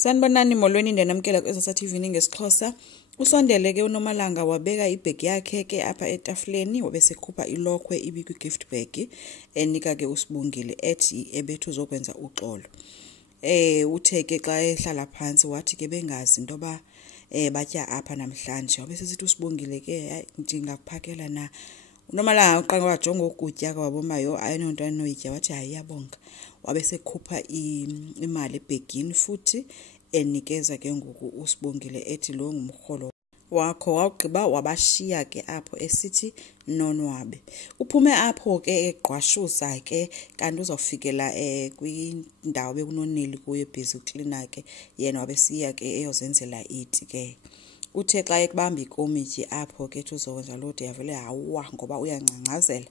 Sanibonani molweni ndenamkela kweSasa TV ngesixhosa. Usondele ke uNomalanga wabeka ibhegi yakhe ke apha etafuleni wabesekhupha ilokhwe ibikwi gift bag enika ke uSibongile ethi ebethu uzokwenza uxolo. Uthe ke xa ehlala phansi wathi ke bengazi intoba batya apha namhlanje wabesesithi uSibongile ke ndingakuphakela na. uNomalanga uqanga wajonga ukutya kwabomayo ayinonto anoyitya wathi hayi yabonga wabesekhupha imali ebhegini futhi enikeza ke ngoku uSibongile ethi lo ngumrholo wakho wawugqiba wabashiya ke apho esithi nonwabe. Uphume apho ke egqwashuza ke kanti uzawufikela kwindawo bekunoneli kuye busy uklina ke yena wabesiya ke eyozenzela iti ke. Uthe xa ekubamba ikomityi apho ke uzokwenza lo yavele hawa ngoba uyancangcazela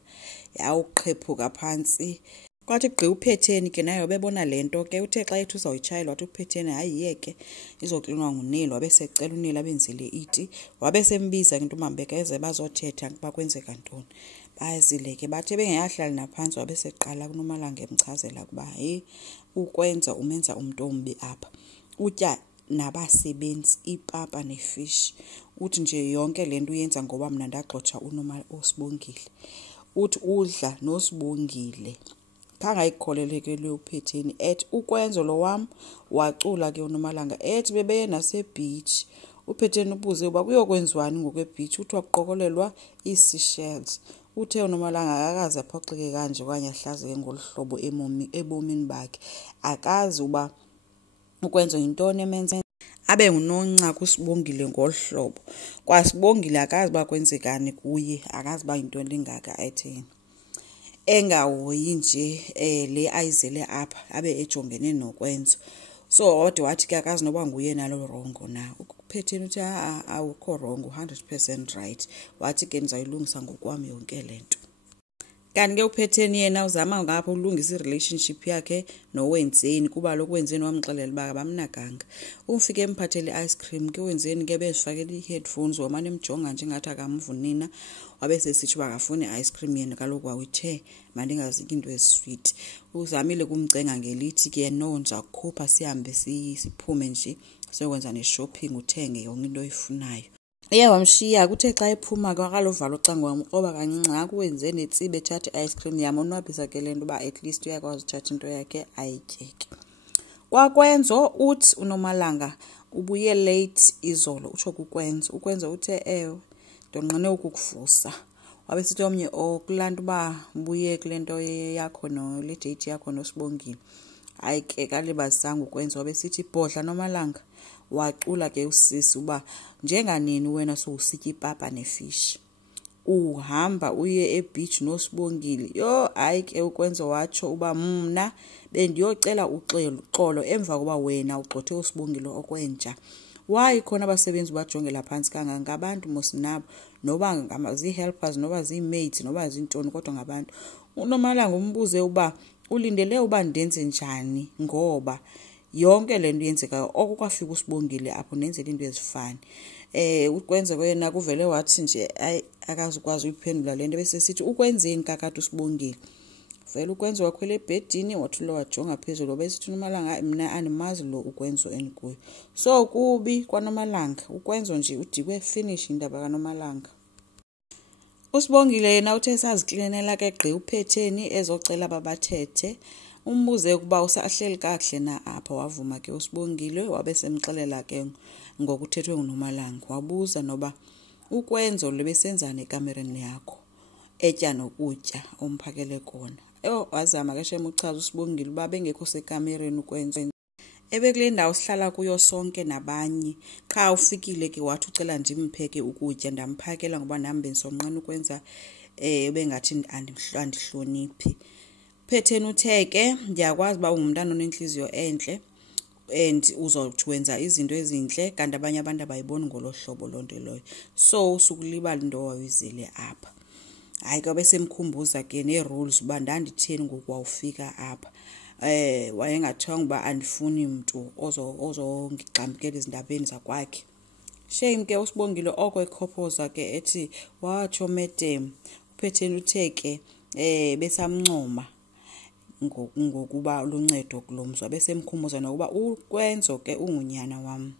yawuqhephuka phansi kwathi gqi uphetheni ke naye wabebona lento ke uthe xa ethi uzawuyitshayela wathi uphetheni hayi yeke izoklinwa nguneli wabesecela uneli abenzele iti wabesembiza into mambekeze bazothetha kuba kwenzeka ntoni. Bazile ke bathe bengayahlala naphansi wabeseqala kuNomalanga emchazela kuba hey ukwenza umenza umuntu ombi apha utya nabasebenzi ipapa nefish uthi nje yonke lento uyenza ngoba mina ndagxotha uSibongile uthi udla noSibongile khanga ikholeleke le uphetheni ethi ukwenzo lo wami wacula ke uNomalanga ethi bebeye nase beach uphetheni ubuze uba kuyokwenziwani ngokwe beach uthi waqokolelwa iSeychelles. Uthe uNomalanga akaze aphoxeke kanje okanye ahlazeke ngolhlobo ebomini bakhe akazi uba ukwenza intoni emenze abe ngunonca kuSibongile ngolhlobo kwaSibongile akazi ba kwenzekani kuye akazi ba into lengaka etheni engahoyi nje le ayizele apha abe ejongene nokwenza so kodwa wathi ke akazi noba nguye nalo rongo na ukuphetheni uthi awukho wrong 100% right wathi ke ndizayilungisa ngokwami yonke lento. Kanti ke uphetheni yena uzama ngapha ulungisa irelationship yakhe noWenzeni kuba lokwenzeni wamxelela ba bamnakanga ufike emphathele ice cream ke Wenzeni ke bezifakela iheadphones wamane emjonga njengathi akamvunina wabesesithi bakafuni ice cream yena kaloku wawithe mandingaziki into esweet uzamile kumcenga ngelithi ke no nje akukhupha sihambe siphume nje siyokwenza neshopping uthenge yonke into oyifunayo. Wamshiya kuthe xa ephuma kwakalovalo ucango wamqoba kancinci kuWenzeni etsibe ethatha ice cream yamonwabisa ke lento ba at least uyakwazi uthatha into yakhe ayityeke. Kwakwenzo uthi uNomalanga ubuye late izolo utsho ukwenza uthe ndonqine ukukuvusa wabesithi omnye okulanto ba ubuye kulento yakho no le date yakho noSibongile hayi ke kalibazanga ukwenza wabesithi bodla Nomalanga wacula ke usisi uba njenganini wena sowusitya ipapa nefish uhamba uye ebeach noSibongile yo hayi ke ukwenza watsho uba mna bendiyocela uxolo emva kuba wena ugxothe uSibongile okwenja why khona abasebenzi bajongela phansi kangaka abantu mosinabo noba ngamazi-helpers noba zi-mates noba zintoni kodwa ngabantu. uNomalanga umbuze uba ulindele uba ndenze njani ngoba yonke lento yenzekayo okukwafika uSibongile apho nenzela into ezifani ukwenza kwena kuvele wathi nje akazukwazi ukuphendula lento bese sithi ukwenzeni kakade uSibongile vele ukwenza wakhwele ebhedini wathi lo wajonga phezulu besithi uNomalanga mina animazi lo ukwenzo enikuyo so kubi kwaNomalanga ukwenzo nje udikwe finish indaba kaNomalanga. uSibongile yena uthe saziklinela ke gqi uphetheni ezocela babathethe umbuze ukuba usahleli kahle na apha wavuma ke uSibongile wabesemxelela ke ngokuthethwe nguNomalanga wabuza noba ukwenzo lebesenzana ekamereni yakho etya nokutya omphakele kona wazama ke shema uchaza uSibongile uba bengekho sekamereni ukwenza ebekule ndawo sihlala kuyo sonke nabanye qha ufikile ke wathi ucela ndimpheke ukutya ndamphakela ngoba nami bensonqena ukwenza bengathi andihloniphi. Phetheni utheke ndiyakwazi ba ungumntana onenhliziyo enhle and uzowenza izinto ezinhle kanti abanye abantu abayiboni ngolohlobo lonto loyo so usukulibala into wawizile apha hayi ke besemkhumbuza ke nerules uba ndanditheni ngoku wawufika apha wayengathanga uba andifuni umuntu ozongigxambukela izindabeni zakwakhe. Shame ke uSibongile oko ekhophoza ke ethi watsho madam uphetheni utheke besamncoma ngokuba luncedo kulomzwa bese emkhumbuza nokuba ukwenzo ke ungunyana wami.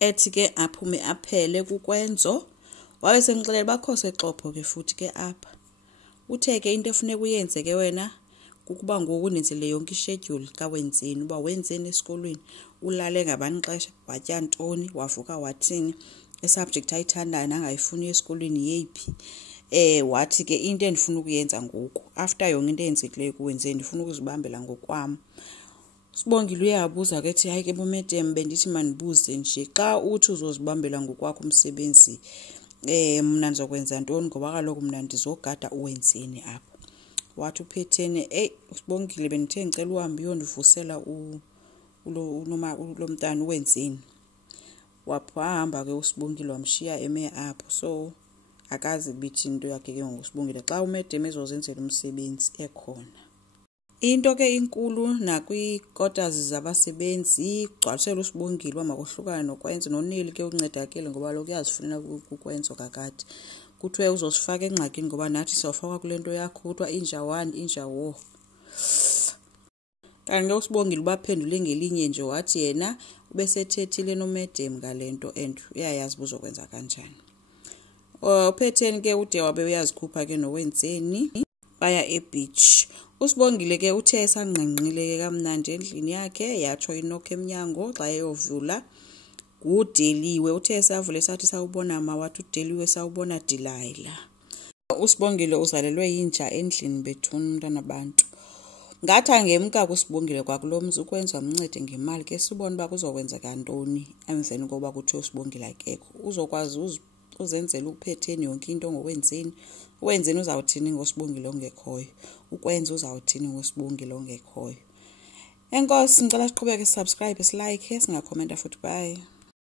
Ethi ke aphume aphele kukwenzo wabe semxelela bakhose exopho ke futhi ke apha. Uthe ke into efuneka uyenze ke wena ukuba ngoku nenzile yonke ischedule kaWenzeni uba wenzeni esikolweni ulale ngabanixesha watya ntoni wavuka wathini isubject ayithandayo nangayifuni esikolweni yeyiphi wathi ke into endifuna ukuyenza ngoku after yonke into eyenzekileyo kuWenzeni ndifuna ukuzibambela ngokwami. Sibongile uyabuza ke ethi hayi ke boMedem bendithi manibuze nje xa uthi uzozibambela ngokwakho umsebenzi mna ndizokwenza ntoni ngoba kaloku mna ndizogada uWenzeni apha. Wathi uphethene Sibongile benithe ngicela uhambe uyondivusela lo mntana uWenzeni. Wahamba ke uSibongile wamshiya eme apho so akazi bithi into yakhe ke ngosibongile xa uMedem ezozenzela umsebenzi ekhona. Into ke inkulu nakwi-quarters zabasebenzi gcwalisela uSibongile uba makohlukane nokwenza noneli ke uncedakele ngoba lokhu uyazifunela kukwenzo kakade. Kuthiwe uzosifaka engxakini ngoba nathi siyofaka kule nto yakho kuthiwa inja 1 inja wo. Kanti uSibongile baphendule ngelinye nje wathi yena ubesethethile noMedem ngalento and uyayazi buzokwenza kanjani. Uphetheni ke ude wabe uyazikhupha ke noWenzeni baya ebeach. uSibongile ke uthe esangqengqile ke kamnandi endlini yakhe yatsho inokho eminyango xa eyovula uDeliwe uthe esavule sathi sawubona wathi uDeliwe sawubona Delilah. uSibongile uzalelwe yinja endlini bethuna umntana abantu. Ngathi angemka kuSibongile kwakulomzi ukwenza umncede ngemali ke sibone ba kuzokwenza kantoni emveni koba kuthiwe uSibongile akekho. Uzokwazi uzenzela ukuphetheni yonke into ngoWenzeni. uWenzeni uzawuthini ngoSibongile ongekhoyo. Ukwenza uzawuthini ngoSibongile ongekhoyo. Enkosi ngicela siqhubeke subscribe silike singakhomenta futhi bye.